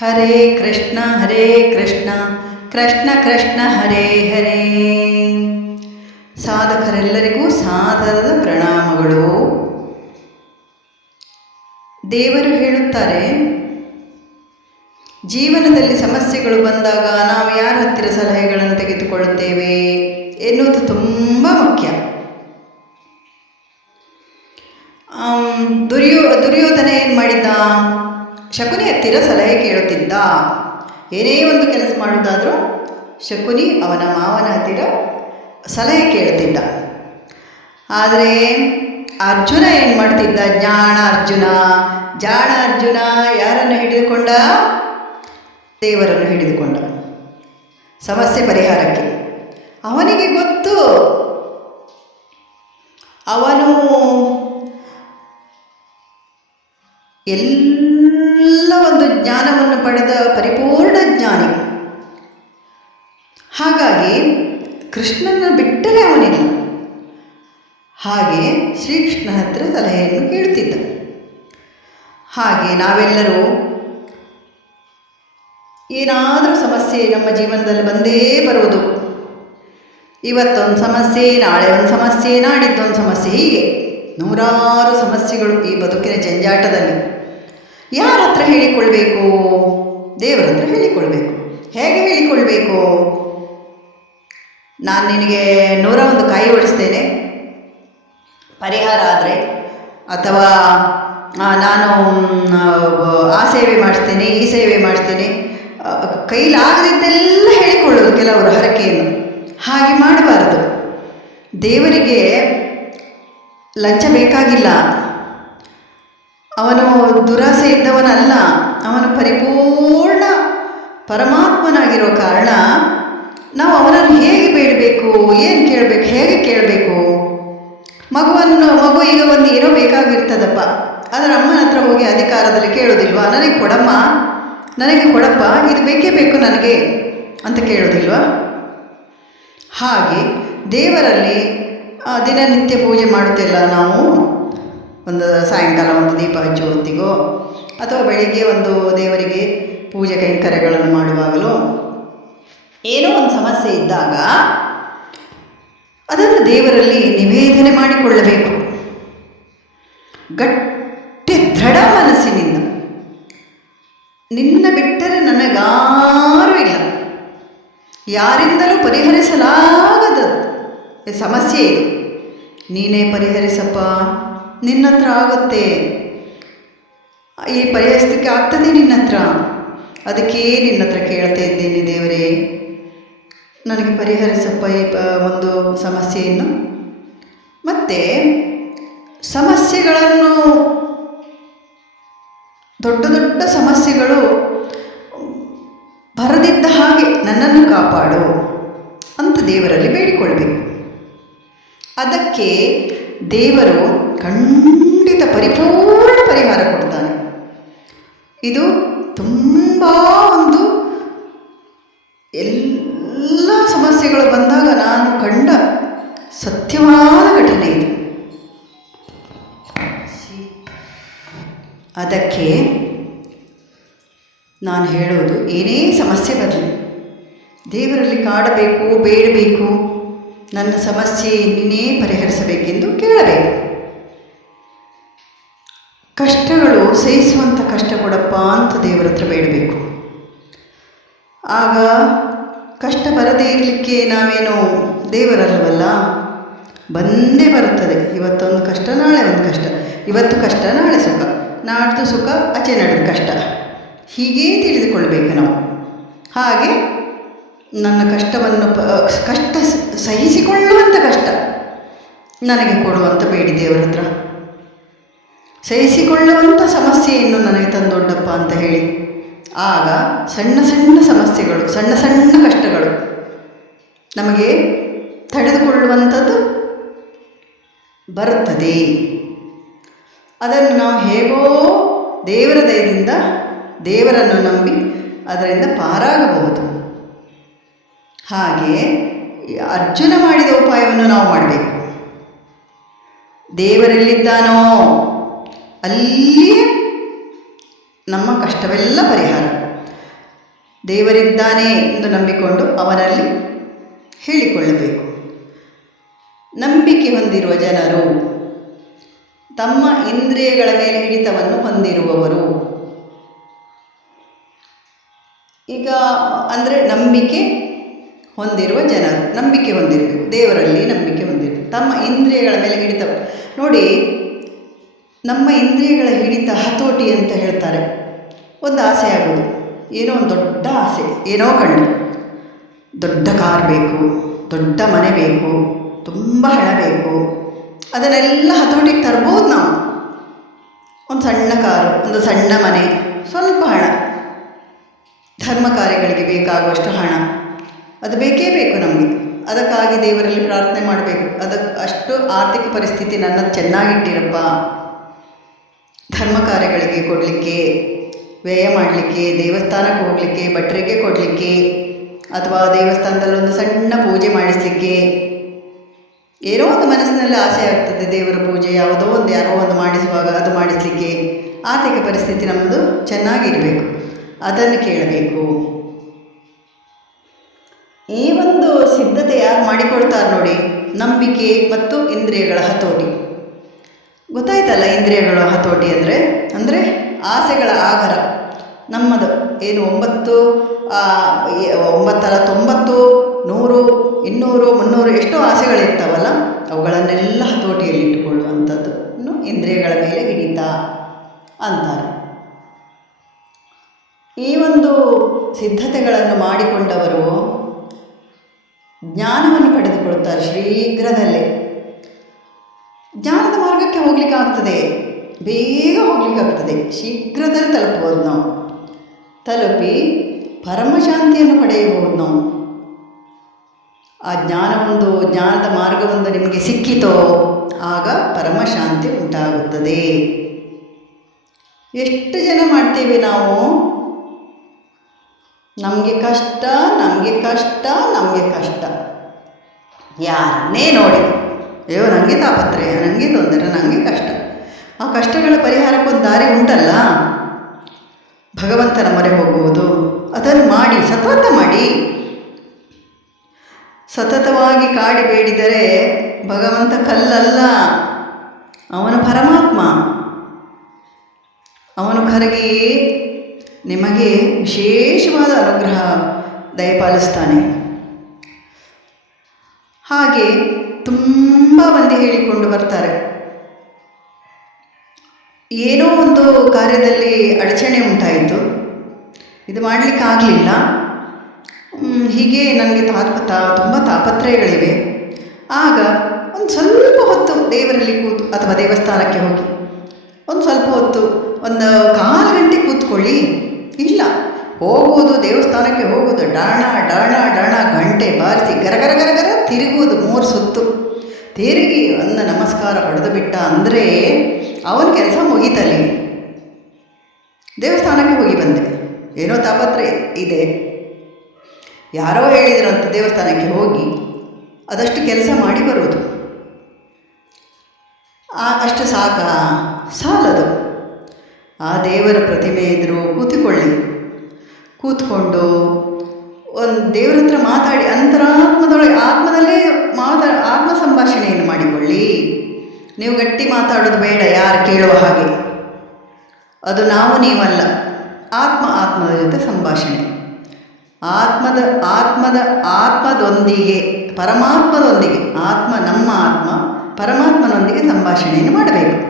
ಹರೇ ಕೃಷ್ಣ ಹರೇ ಕೃಷ್ಣ ಕೃಷ್ಣ ಕೃಷ್ಣ, ಹರೇ ಹರೇ. ಸಾಧಕರೆಲ್ಲರಿಗೂ ಸಾಧನದ ಪ್ರಣಾಮಗಳು. ದೇವರು ಹೇಳುತ್ತಾರೆ, ಜೀವನದಲ್ಲಿ ಸಮಸ್ಯೆಗಳು ಬಂದಾಗ ನಾವು ಯಾರ ಹತ್ತಿರ ಸಲಹೆಗಳನ್ನು ತೆಗೆದುಕೊಳ್ಳುತ್ತೇವೆ? ಎನ್ನುವುದು ತುಂಬ ಮುಖ್ಯ. ದುರ್ಯೋ, ದುರ್ಯೋಧನ ಏನು ಮಾಡಿದ್ದ? ಶಕುನಿ ಹತ್ತಿರ ಸಲಹೆ ಕೇಳುತ್ತಿದ್ದ. ಏನೇ ಒಂದು ಕೆಲಸ ಮಾಡುವುದಾದರೂ ಶಕುನಿ ಅವನ ಮಾವನ ಹತ್ತಿರ ಸಲಹೆ ಕೇಳುತ್ತಿದ್ದ. ಆದರೆ ಅರ್ಜುನ ಏನು ಮಾಡ್ತಿದ್ದ? ಜ್ಞಾನ ಅರ್ಜುನ, ಜಾಣ ಅರ್ಜುನ, ಯಾರನ್ನು ಹಿಡಿದುಕೊಂಡ? ದೇವರನ್ನು ಹಿಡಿದುಕೊಂಡ. ಸಮಸ್ಯೆ ಪರಿಹಾರಕ್ಕೆ. ಅವನಿಗೆ ಗೊತ್ತು. ಅವನು ಎಲ್ಲ ಒಂದು ಜ್ಞಾನವನ್ನು ಪಡೆದ ಪರಿಪೂರ್ಣ ಜ್ಞಾನಿ. ಹಾಗಾಗಿ ಕೃಷ್ಣನ ಬಿಟ್ಟರೆ ಅವನಿಲ್ಲ. ಹಾಗೆ ಶ್ರೀಕೃಷ್ಣ ಹತ್ರ ಸಲಹೆಯನ್ನು ಕೇಳ್ತಿದ್ದ. ಹಾಗೆ ನಾವೆಲ್ಲರೂ ಏನಾದರೂ ಸಮಸ್ಯೆ ನಮ್ಮ ಜೀವನದಲ್ಲಿ ಬಂದೇ ಬರುವುದು. ಇವತ್ತೊಂದು ಸಮಸ್ಯೆ, ನಾಳೆ ಒಂದು ಸಮಸ್ಯೆ, ನಾಡಿದ್ದೊಂದು ಸಮಸ್ಯೆ ಹೀಗೆ ನೂರಾರು ಸಮಸ್ಯೆಗಳು ಈ ಬದುಕಿನ ಜಂಜಾಟದಲ್ಲಿ. ಯಾರ ಹತ್ರ ಹೇಳಿಕೊಳ್ಬೇಕು? ದೇವರ ಹತ್ರ ಹೇಳಿಕೊಳ್ಬೇಕು. ಹೇಗೆ ಹೇಳಿಕೊಳ್ಬೇಕು? ನಾನು ನಿನಗೆ ನೂರ ಒಂದು ಕಾಯಿ ಓಡಿಸ್ತೇನೆ. ಪರಿಹಾರ ಆದರೆ ಅಥವಾ ನಾನು ಆ ಸೇವೆ ಮಾಡಿಸ್ತೇನೆ ಈ ಸೇವೆ ಮಾಡ್ತೇನೆ. ಆ, ಕೈಲಾಗದಿದ್ದೆಲ್ಲ ಹೇಳಿಕೊಳ್ಳೋದು ಕೆಲವರು ಹರಕೆಯನ್ನು. ಹಾಗೆ ಮಾಡಬಾರದು. ದೇವರಿಗೆ ಲಂಚ ಬೇಕಾಗಿಲ್ಲ. ಅವನು ದುರಾಸೆ ಇದ್ದವನಲ್ಲ ಅವನು ಪರಿಪೂರ್ಣ ಪರಮಾತ್ಮನಾಗಿರೋ ಕಾರಣ ನಾವು ಅವನನ್ನು ಹೇಗೆ ಬೇಡಬೇಕು, ಏನು ಕೇಳಬೇಕು, ಹೇಗೆ ಕೇಳಬೇಕು? ಮಗುವನ್ನು ಮಗು ಈಗ ಒಂದು ಏನೋ ಬೇಕಾಗಿರ್ತದಪ್ಪ. ಅದರ ಅಮ್ಮನ ಹತ್ರ ಹೋಗಿ ಅಧಿಕಾರದಲ್ಲಿ ಕೇಳೋದಿಲ್ವಾ? ನನಗೆ ಕೊಡಮ್ಮ. ನನಗೆ ಕೊಡಪ್ಪ. ಇದು ಬೇಕೇ ಬೇಕು ನನಗೆ ಅಂತ ಕೇಳೋದಿಲ್ವಾ? ಹಾಗೆ ದೇವರಲ್ಲಿ ದಿನನಿತ್ಯ ಪೂಜೆ ಮಾಡುತ್ತಿಲ್ಲ ನಾವು ಒಂದು ಸಾಯಂಕಾಲ ಒಂದು ದೀಪ ಹಚ್ಚುವ ಹೊತ್ತಿಗೋ, ಅಥವಾ ಬೆಳಿಗ್ಗೆ ಒಂದು ದೇವರಿಗೆ ಪೂಜೆ ಕೈಂಕರ್ಯಗಳನ್ನು ಮಾಡುವಾಗಲೋ, ಏನೋ ಒಂದು ಸಮಸ್ಯೆ ಇದ್ದಾಗ, ಅದನ್ನು ದೇವರಲ್ಲಿ ನಿವೇದನೆ ಮಾಡಿಕೊಳ್ಳಬೇಕು. ಗಟ್ಟಿ, ದೃಢ ಮನಸ್ಸಿನಿಂದ. ನಿನ್ನ ಬಿಟ್ಟರೆ ನನಗಾರೂ ಇಲ್ಲ. ಯಾರಿಂದಲೂ ಪರಿಹರಿಸಲಾಗದ ಸಮಸ್ಯೆ ಇದು ನೀನೇ ಪರಿಹರಿಸಪ್ಪ. ನಿನ್ನ ಹತ್ರ ಆಗುತ್ತೆ. ಈ ಪರಿಹರಿಸಲಿಕ್ಕೆ ಆಗ್ತದೆ ನಿನ್ನ ಹತ್ರ ಅದಕ್ಕೆ ನಿನ್ನ ಹತ್ರ ಕೇಳ್ತಾ ಇದ್ದೀನಿ ದೇವರೇ. ನನಗೆ ಪರಿಹರಿಸಪ್ಪ ಈ ಪ ಒಂದು ಸಮಸ್ಯೆಯನ್ನು. ಮತ್ತು ಸಮಸ್ಯೆಗಳನ್ನು, ದೊಡ್ಡ ದೊಡ್ಡ ಸಮಸ್ಯೆಗಳು ಬರದಿದ್ದ ಹಾಗೆ ನನ್ನನ್ನು ಕಾಪಾಡು ಅಂತ ದೇವರಲ್ಲಿ ಬೇಡಿಕೊಳ್ಬೇಕು. ಅದಕ್ಕೆ ದೇವರು ಖಂಡಿತ ಪರಿಪೂರ್ಣ ಪರಿಹಾರ ಕೊಡ್ತಾನೆ. ಇದು ತುಂಬ ಒಂದು ಎಲ್ಲ ಸಮಸ್ಯೆಗಳು ಬಂದಾಗ ನಾನು ಕಂಡ ಸತ್ಯವಾದ ಘಟನೆ ಇದು. ಅದಕ್ಕೆ ನಾನು ಹೇಳೋದು, ಏನೇ ಸಮಸ್ಯೆ ಬರಲಿ, ದೇವರಲ್ಲಿ ಕಾಡಬೇಕು, ಬೇಡಬೇಕು ನನ್ನ ಸಮಸ್ಯೆ ನೀನೇ ಪರಿಹರಿಸಬೇಕೆಂದು ಕೇಳಬೇಕು. ಕಷ್ಟಗಳು ಸಹಿಸುವಂಥ ಕಷ್ಟ ಕೊಡಪ್ಪ ಅಂತ ದೇವರ ಹತ್ರ ಬೇಡಬೇಕು. ಆಗ ಕಷ್ಟ ಬರದೇ ಇರಲಿಕ್ಕೆ ನಾವೇನು ದೇವರಲ್ಲವಲ್ಲ? ಬಂದೇ ಬರುತ್ತದೆ. ಇವತ್ತೊಂದು ಕಷ್ಟ, ನಾಳೆ ಒಂದು ಕಷ್ಟ. ಇವತ್ತು ಕಷ್ಟ, ನಾಳೆ ಸುಖ. ನಾಡ್ದು ಸುಖ, ಆಚೆ ನಡೆದ ಕಷ್ಟ. ಹೀಗೇ ತಿಳಿದುಕೊಳ್ಬೇಕು ನಾವು. ಹಾಗೆ ನನ್ನ ಕಷ್ಟವನ್ನು ಪ ಕಷ್ಟ ಸಹಿಸಿಕೊಳ್ಳುವಂಥ ಕಷ್ಟ ನನಗೆ ಕೊಡುವಂಥ ಬೇಡಿ ದೇವರ ಹತ್ರ. ಸಹಿಸಿಕೊಳ್ಳುವಂಥ ಸಮಸ್ಯೆಯನ್ನು ನನಗೆ ತಂದೊಡ್ಡಪ್ಪ ಅಂತ ಹೇಳಿ. ಆಗ ಸಣ್ಣ ಸಣ್ಣ ಸಮಸ್ಯೆಗಳು, ಸಣ್ಣ ಸಣ್ಣ ಕಷ್ಟಗಳು ನಮಗೆ ತಡೆದುಕೊಳ್ಳುವಂಥದ್ದು ಬರುತ್ತದೆ. ಅದನ್ನು ನಾವು ಹೇಗೋ ದೇವರ ದಯದಿಂದ ದೇವರನ್ನು ನಂಬಿ ಅದರಿಂದ ಪಾರಾಗಬಹುದು. ಹಾಗೆ ಅರ್ಜುನ ಮಾಡಿದ ಉಪಾಯವನ್ನು ನಾವು ಮಾಡಬೇಕು. ದೇವರೆಲ್ಲಿದ್ದಾನೋ ಅಲ್ಲಿಯೇ ನಮ್ಮ ಕಷ್ಟವೆಲ್ಲ ಪರಿಹಾರ. ದೇವರಿದ್ದಾನೆ ಎಂದು ನಂಬಿಕೊಂಡು ಅವನಲ್ಲಿ ಹೇಳಿಕೊಳ್ಳಬೇಕು. ನಂಬಿಕೆ ಹೊಂದಿರುವ ಜನರು ತಮ್ಮ ಇಂದ್ರಿಯಗಳ ಮೇಲೆ ಹಿಡಿತವನ್ನು ಹೊಂದಿರುವವರು. ಈಗ ಅಂದರೆ ನಂಬಿಕೆ ಹೊಂದಿರುವ ಜನರು ನಂಬಿಕೆ ಹೊಂದಿರಬೇಕು. ದೇವರಲ್ಲಿ ನಂಬಿಕೆ ಹೊಂದಿರಬೇಕು. ತಮ್ಮ ಇಂದ್ರಿಯಗಳ ಮೇಲೆ ಹಿಡಿತ ನೋಡಿ, ನಮ್ಮ ಇಂದ್ರಿಯಗಳ ಹಿಡಿತ ಹತೋಟಿ ಅಂತ ಹೇಳ್ತಾರೆ. ಒಂದು ಆಸೆ ಆಗೋದು. ಏನೋ ಒಂದು ದೊಡ್ಡ ಆಸೆ. ಏನೋ ಕಂಡು ದೊಡ್ಡ ಕಾರ್ ಬೇಕು, ದೊಡ್ಡ ಮನೆ ಬೇಕು, ತುಂಬ ಹಣ ಬೇಕು. ಅದನ್ನೆಲ್ಲ ಹತೋಟಿಗೆ ತರ್ಬೋದು ನಾವು. ಒಂದು ಸಣ್ಣ ಕಾರು, ಒಂದು ಸಣ್ಣ ಮನೆ, ಸ್ವಲ್ಪ ಹಣ. ಧರ್ಮ ಕಾರ್ಯಗಳಿಗೆ ಬೇಕಾಗುವಷ್ಟು ಹಣ. ಅದು ಬೇಕೇ ಬೇಕು ನಮಗೆ. ಅದಕ್ಕಾಗಿ ದೇವರಲ್ಲಿ ಪ್ರಾರ್ಥನೆ ಮಾಡಬೇಕು. ಅದಕ್ಕೆ ಅಷ್ಟು ಆರ್ಥಿಕ ಪರಿಸ್ಥಿತಿ ನನ್ನ ಚೆನ್ನಾಗಿಟ್ಟಿರಪ್ಪ. ಧರ್ಮ ಕಾರ್ಯಗಳಿಗೆ ಕೊಡಲಿಕ್ಕೆ, ವ್ಯಯ ಮಾಡಲಿಕ್ಕೆ, ದೇವಸ್ಥಾನಕ್ಕೆ ಹೋಗಲಿಕ್ಕೆ, ಭಟ್ರಿಗೆ ಕೊಡಲಿಕ್ಕೆ, ಅಥವಾ ದೇವಸ್ಥಾನದಲ್ಲಿ ಒಂದು ಸಣ್ಣ ಪೂಜೆ ಮಾಡಿಸಲಿಕ್ಕೆ. ಏನೋ ಒಂದು ಮನಸ್ಸಿನಲ್ಲಿ ಆಸೆ ಆಗ್ತದೆ ದೇವರ ಪೂಜೆ, ಯಾವುದೋ ಒಂದು ಯಾರೋ ಒಂದು ಮಾಡಿಸುವಾಗ ಅದು ಮಾಡಿಸಲಿಕ್ಕೆ. ಆರ್ಥಿಕ ಪರಿಸ್ಥಿತಿ ನಮ್ಮದು ಚೆನ್ನಾಗಿರಬೇಕು. ಅದನ್ನು ಕೇಳಬೇಕು. ಈ ಒಂದು ಸಿದ್ಧತೆ ಯಾರು ಮಾಡಿಕೊಳ್ತಾರೆ ನೋಡಿ ನಂಬಿಕೆ ಮತ್ತು ಇಂದ್ರಿಯಗಳ ಹತೋಟಿ. ಗೊತ್ತಾಯ್ತಲ್ಲ ಇಂದ್ರಿಯಗಳ ಹತೋಟಿ ಅಂದರೆ? ಅಂದರೆ ಆಸೆಗಳ ಆಗರ. ನಮ್ಮದು ಏನು ಒಂಬತ್ತು ಒಂಬತ್ತಲ್ಲ ತೊಂಬತ್ತು, ನೂರು, ಇನ್ನೂರು, ಮುನ್ನೂರು ಎಷ್ಟೋ ಆಸೆಗಳಿರ್ತಾವಲ್ಲ, ಅವುಗಳನ್ನೆಲ್ಲ ಹತೋಟಿಯಲ್ಲಿ ಇಟ್ಟುಕೊಳ್ಳುವಂಥದ್ದು. ಇಂದ್ರಿಯಗಳ ಮೇಲೆ ಹಿಡಿತ ಅಂತಾರೆ. ಈ ಒಂದು ಸಿದ್ಧತೆಗಳನ್ನು ಮಾಡಿಕೊಂಡವರು ಜ್ಞಾನವನ್ನು ಪಡೆದುಕೊಳ್ತಾರೆ ಶೀಘ್ರದಲ್ಲೇ. ಜ್ಞಾನದ ಮಾರ್ಗಕ್ಕೆ ಹೋಗ್ಲಿಕ್ಕಾಗ್ತದೆ ಬೇಗ ಹೋಗ್ಲಿಕ್ಕಾಗ್ತದೆ ಶೀಘ್ರದಲ್ಲಿ ತಲುಪಬಹುದು ನಾವು. ತಲುಪಿ ಪರಮಶಾಂತಿಯನ್ನು ಪಡೆಯಬಹುದು ನಾವು. ಆ ಜ್ಞಾನವೊಂದು, ಜ್ಞಾನದ ಮಾರ್ಗವೊಂದು ನಿಮಗೆ ಸಿಕ್ಕಿತೋ, ಆಗ ಪರಮಶಾಂತಿ ಉಂಟಾಗುತ್ತದೆ. ಎಷ್ಟು ಜನ ಮಾಡ್ತೀವಿ ನಾವು? ನಮಗೆ ಕಷ್ಟ ನಮಗೆ ಕಷ್ಟ ನಮಗೆ ಕಷ್ಟ. ಯಾರನ್ನೇ ನೋಡಿ. ಅಯ್ಯೋ ನನಗೆ ತಾಪತ್ರೆ ನನಗೆ ತೊಂದರೆ ನನಗೆ ಕಷ್ಟ. ಆ ಕಷ್ಟಗಳ ಪರಿಹಾರಕ್ಕೊಂದು ದಾರಿ ಉಂಟಲ್ಲ? ಭಗವಂತನ ಮೊರೆ ಹೋಗುವುದು, ಅದನ್ನು ಮಾಡಿ, ಸತತ ಮಾಡಿ. ಸತತವಾಗಿ ಕಾಡಿ ಬೇಡಿದರೆ ಭಗವಂತ ಕಲ್ಲಲ್ಲ. ಅವನು ಪರಮಾತ್ಮ. ಅವನು ಕರಗಿ ನಿಮಗೆ ವಿಶೇಷವಾದ ಅನುಗ್ರಹ ದಯಪಾಲಿಸ್ತಾನೆ. ಹಾಗೆ ತುಂಬ ಮಂದಿ ಹೇಳಿಕೊಂಡು ಬರ್ತಾರೆ. ಏನೋ ಒಂದು ಕಾರ್ಯದಲ್ಲಿ ಅಡಚಣೆ ಉಂಟಾಯಿತು. ಇದು ಮಾಡಲಿಕ್ಕೆ ಆಗಲಿಲ್ಲ. ಹೀಗೆ ನನಗೆ ತಾಪ ತಾ, ತುಂಬ ತಾಪತ್ರಯಗಳಿವೆ. ಆಗ ಒಂದು ಸ್ವಲ್ಪ ಹೊತ್ತು ದೇವರಲ್ಲಿ ಕೂತು, ಅಥವಾ ದೇವಸ್ಥಾನಕ್ಕೆ ಹೋಗಿ. ಒಂದು ಸ್ವಲ್ಪ ಹೊತ್ತು ಒಂದು ಕಾಲು ಗಂಟೆ ಕೂತ್ಕೊಳ್ಳಿ. ಇಲ್ಲ. ಹೋಗುವುದು ದೇವಸ್ಥಾನಕ್ಕೆ ಹೋಗುವುದು ಡಾಣ ಡಾಣ ಡಾಣ, ಗಂಟೆ ಬಾರಿಸಿ ಗರಗರ ಗರಗರ ತಿರುಗುವುದು ಮೂರು ಸುತ್ತು. ತಿರುಗಿ ಒಂದು ನಮಸ್ಕಾರ ಹೊಡೆದು ಬಿಟ್ಟ ಅಂದರೆ ಅವನ ಕೆಲಸ ಮುಗೀತಲ್ಲಿ. ದೇವಸ್ಥಾನಕ್ಕೆ ಹೋಗಿ ಬಂದೆ. ಏನೋ ತಾಪತ್ರ ಇದೆ. ಯಾರೋ ಹೇಳಿದ್ರಂತ ದೇವಸ್ಥಾನಕ್ಕೆ ಹೋಗಿ ಅದಷ್ಟು ಕೆಲಸ ಮಾಡಿ ಬರುವುದು. ಅಷ್ಟು ಸಾಕ? ಸಾಲದು. ಆ ದೇವರ ಪ್ರತಿಮೆ ಎದುರು ಕೂತುಕೊಳ್ಳಿ. ಕೂತ್ಕೊಂಡು ಒಂದು ದೇವರ ಹತ್ರ ಮಾತಾಡಿ ಅಂತರಾತ್ಮದೊಳಗೆ ಆತ್ಮದಲ್ಲೇ ಮಾತಾ, ಆತ್ಮ ಸಂಭಾಷಣೆಯನ್ನು ಮಾಡಿಕೊಳ್ಳಿ. ನೀವು ಗಟ್ಟಿ ಮಾತಾಡೋದು ಬೇಡ, ಯಾರು ಕೇಳುವ ಹಾಗೆ. ಅದು ನಾವು ನೀವಲ್ಲ, ಆತ್ಮ ಆತ್ಮದ ಜೊತೆ ಸಂಭಾಷಣೆ. ಆತ್ಮದ ಆತ್ಮದ ಆತ್ಮದೊಂದಿಗೆ, ಪರಮಾತ್ಮದೊಂದಿಗೆ, ಆತ್ಮ ನಮ್ಮ ಆತ್ಮ, ಪರಮಾತ್ಮನೊಂದಿಗೆ ಸಂಭಾಷಣೆಯನ್ನು ಮಾಡಬೇಕು.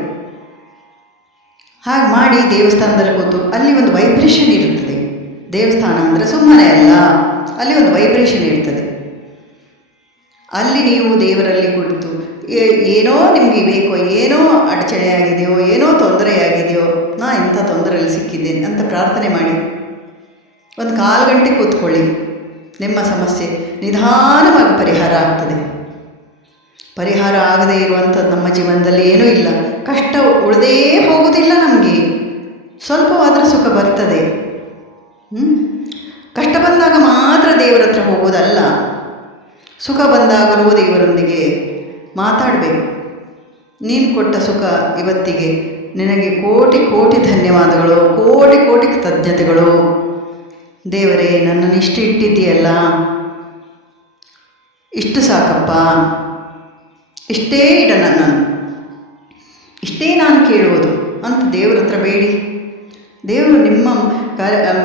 ಹಾಗೆ ಮಾಡಿ ದೇವಸ್ಥಾನದಲ್ಲಿ ಕೂತು ಅಲ್ಲಿ ಒಂದು ವೈಬ್ರೇಷನ್ ಇರುತ್ತದೆ. ದೇವಸ್ಥಾನ ಅಂದರೆ ಸುಮ್ಮನೆ ಅಲ್ಲ. ಅಲ್ಲಿ ಒಂದು ವೈಬ್ರೇಷನ್ ಇರ್ತದೆ. ಅಲ್ಲಿ ನೀವು ದೇವರಲ್ಲಿ ಕುಳಿತು ಏನೋ ನಿಮಗೆ ಬೇಕೋ, ಏನೋ ಅಡಚಣೆ ಆಗಿದೆಯೋ ಏನೋ ತೊಂದರೆ ಆಗಿದೆಯೋ ನಾ ಇಂಥ ತೊಂದರೆಯಲ್ಲಿ ಸಿಕ್ಕಿದ್ದೇನೆ ಅಂತ ಪ್ರಾರ್ಥನೆ ಮಾಡಿ. ಒಂದು ಕಾಲು ಗಂಟೆ ಕೂತ್ಕೊಳ್ಳಿ. ನಿಮ್ಮ ಸಮಸ್ಯೆ ನಿಧಾನವಾಗಿ ಪರಿಹಾರ ಆಗ್ತದೆ. ಪರಿಹಾರ ಆಗದೇ ಇರುವಂಥದ್ದು ನಮ್ಮ ಜೀವನದಲ್ಲಿ ಏನೂ ಇಲ್ಲ. ಕಷ್ಟ ಉಳದೇ ಹೋಗೋದಿಲ್ಲ ನಮಗೆ. ಸ್ವಲ್ಪವಾದರೂ ಸುಖ ಬರ್ತದೆ? ಕಷ್ಟ ಬಂದಾಗ ಮಾತ್ರ ದೇವರ ಹತ್ರ ಹೋಗೋದಲ್ಲ ಸುಖ ಬಂದಾಗಲೂ ದೇವರೊಂದಿಗೆ ಮಾತಾಡಬೇಕು. ನೀನು ಕೊಟ್ಟ ಸುಖ ಇವತ್ತಿಗೆ ನಿನಗೆ ಕೋಟಿ ಕೋಟಿ ಧನ್ಯವಾದಗಳು, ಕೋಟಿ ಕೋಟಿ ಕೃತಜ್ಞತೆಗಳು. ದೇವರೇ ನನ್ನನ್ನು ಇಷ್ಟು ಇಟ್ಟಿದ್ದೀಯಲ್ಲ. ಇಷ್ಟು ಸಾಕಪ್ಪ. ಇಷ್ಟೇ ಇಡಲ್ಲ ನಾನು ಇಷ್ಟೇ ನಾನು ಕೇಳುವುದು. ಅಂತ ದೇವ್ರ ಹತ್ರ ಬೇಡಿ. ದೇವರು ನಿಮ್ಮ ಕ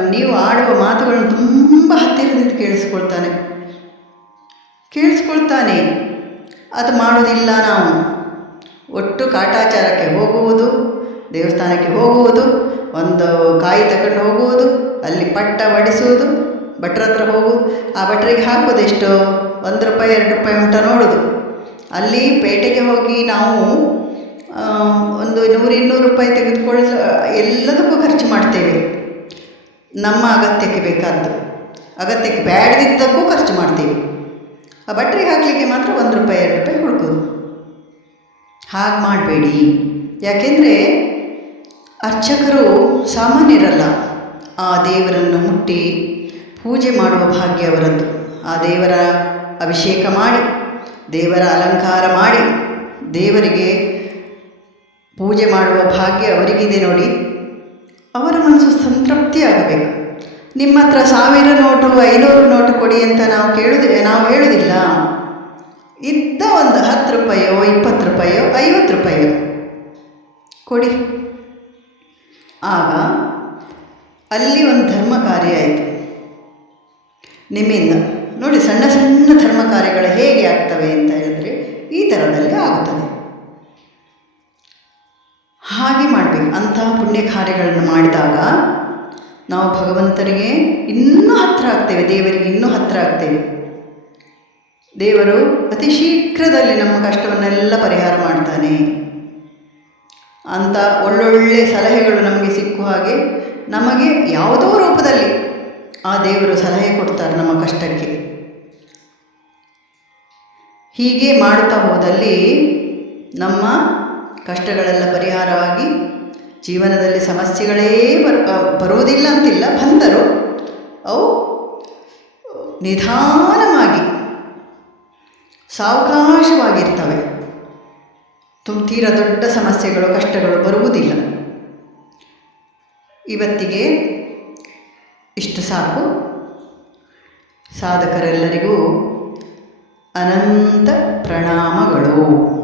ನೀವು ಆಡುವ ಮಾತುಗಳನ್ನು ತುಂಬ ಹತ್ತಿರದಿಂದ ಕೇಳಿಸ್ಕೊಳ್ತಾನೆ. ಕೇಳಿಸ್ಕೊಳ್ತಾನೆ. ಅದು ಮಾಡೋದಿಲ್ಲ ನಾವು. ಒಟ್ಟು ಕಾಟಾಚಾರಕ್ಕೆ ಹೋಗುವುದು, ದೇವಸ್ಥಾನಕ್ಕೆ ಹೋಗುವುದು, ಒಂದು ಕಾಯಿ ತಗೊಂಡು ಹೋಗುವುದು, ಅಲ್ಲಿ ಪಟ್ಟ ಬಡಿಸುವುದು, ಭಟ್ರ ಹತ್ರ ಹೋಗುವುದು. ಆ ಭಟ್ರಿಗೆ ಹಾಕೋದು ಎಷ್ಟು? ಒಂದು ರೂಪಾಯಿ, ಎರಡು ರೂಪಾಯಿ ಉಂಟ ನೋಡೋದು. ಅಲ್ಲಿ ಪೇಟೆಗೆ ಹೋಗಿ ನಾವು ಒಂದು ನೂರು ಇನ್ನೂರು ರೂಪಾಯಿ ತೆಗೆದುಕೊಳ್ಳ, ಎಲ್ಲದಕ್ಕೂ ಖರ್ಚು ಮಾಡ್ತೇವೆ. ನಮ್ಮ ಅಗತ್ಯಕ್ಕೆ ಬೇಕಾದ್ದು. ಅಗತ್ಯಕ್ಕೆ ಬೇಡದಿದ್ದಕ್ಕೂ ಖರ್ಚು ಮಾಡ್ತೀವಿ. ಆ ಬಟ್ಟೆಗೆ ಹಾಕಲಿಕ್ಕೆ ಮಾತ್ರ ಒಂದು ರೂಪಾಯಿ, ಎರಡು ರೂಪಾಯಿ ಹುಡುಕೋದು. ಹಾಗೆ ಮಾಡಬೇಡಿ. ಯಾಕೆಂದರೆ ಅರ್ಚಕರು ಸಾಮಾನ್ಯರಲ್ಲ. ಆ ದೇವರನ್ನು ಮುಟ್ಟಿ ಪೂಜೆ ಮಾಡುವ ಭಾಗ್ಯ ಅವರದ್ದು. ಆ ದೇವರ ಅಭಿಷೇಕ ಮಾಡಿ. ದೇವರ ಅಲಂಕಾರ ಮಾಡಿ ದೇವರಿಗೆ ಪೂಜೆ ಮಾಡುವ ಭಾಗ್ಯ ಅವರಿಗಿದೆ ನೋಡಿ. ಅವರ ಮನಸ್ಸು ಸಂತೃಪ್ತಿ ಆಗಬೇಕು ನಿಮ್ಮ ಹತ್ರ ಸಾವಿರ ನೋಟು, ಐನೂರು ನೋಟು ಕೊಡಿ ಅಂತ ನಾವು ಕೇಳಿದ್ರೆ ನಾವು ಹೇಳುವುದಿಲ್ಲ ಇದ್ದ ಒಂದು ಹತ್ತು ರೂಪಾಯೋ, ಇಪ್ಪತ್ತು ರೂಪಾಯೋ, ಐವತ್ತು ರೂಪಾಯೋ ಕೊಡಿ. ಆಗ ಅಲ್ಲಿ ಒಂದು ಧರ್ಮ ಕಾರ್ಯ ಆಯಿತು. ನಿಮ್ಮಿಂದ ಸಣ್ಣ ಸಣ್ಣ ಧರ್ಮ ಕಾರ್ಯಗಳು ಹೇಗೆ ಆಗ್ತವೆ ಅಂತ ಹೇಳಿದ್ರೆ ಈ ಥರದಲ್ಲಿ ಆಗುತ್ತದೆ ಹಾಗೆ ಮಾಡಬೇಕು. ಅಂತಹ ಪುಣ್ಯ ಕಾರ್ಯಗಳನ್ನು ಮಾಡಿದಾಗ ನಾವು ಭಗವಂತನಿಗೆ ಇನ್ನೂ ಹತ್ರ ಆಗ್ತೇವೆ, ದೇವರಿಗೆ ಇನ್ನೂ ಹತ್ರ ಆಗ್ತೇವೆ. ದೇವರು ಅತಿ ಶೀಘ್ರದಲ್ಲಿ ನಮ್ಮ ಕಷ್ಟವನ್ನೆಲ್ಲ ಪರಿಹಾರ ಮಾಡ್ತಾನೆ. ಅಂತ ಒಳ್ಳೊಳ್ಳೆ ಸಲಹೆಗಳು ನಮಗೆ ಸಿಕ್ಕುವ ಹಾಗೆ ನಮಗೆ ಯಾವುದೋ ರೂಪದಲ್ಲಿ ಆ ದೇವರು ಸಲಹೆ ಕೊಡ್ತಾರೆ ನಮ್ಮ ಕಷ್ಟಕ್ಕೆ. ಹೀಗೆ ಮಾಡುತ್ತಾ ಹೋದಲ್ಲಿ ನಮ್ಮ ಕಷ್ಟಗಳೆಲ್ಲ ಪರಿಹಾರವಾಗಿ ಜೀವನದಲ್ಲಿ ಸಮಸ್ಯೆಗಳೇ ಬರ್ ಬರುವುದಿಲ್ಲ ಅಂತಿಲ್ಲ, ಬಂದರು ಅವು ನಿಧಾನವಾಗಿ ಸಾವಕಾಶವಾಗಿರ್ತವೆ. ತುಂಬ ತೀರ ದೊಡ್ಡ ಸಮಸ್ಯೆಗಳು, ಕಷ್ಟಗಳು ಬರುವುದಿಲ್ಲ. ಇವತ್ತಿಗೆ ಇಷ್ಟು ಸಾಕು. ಸಾಧಕರೆಲ್ಲರಿಗೂ ಅನಂತ ಪ್ರಣಾಮಗಳು.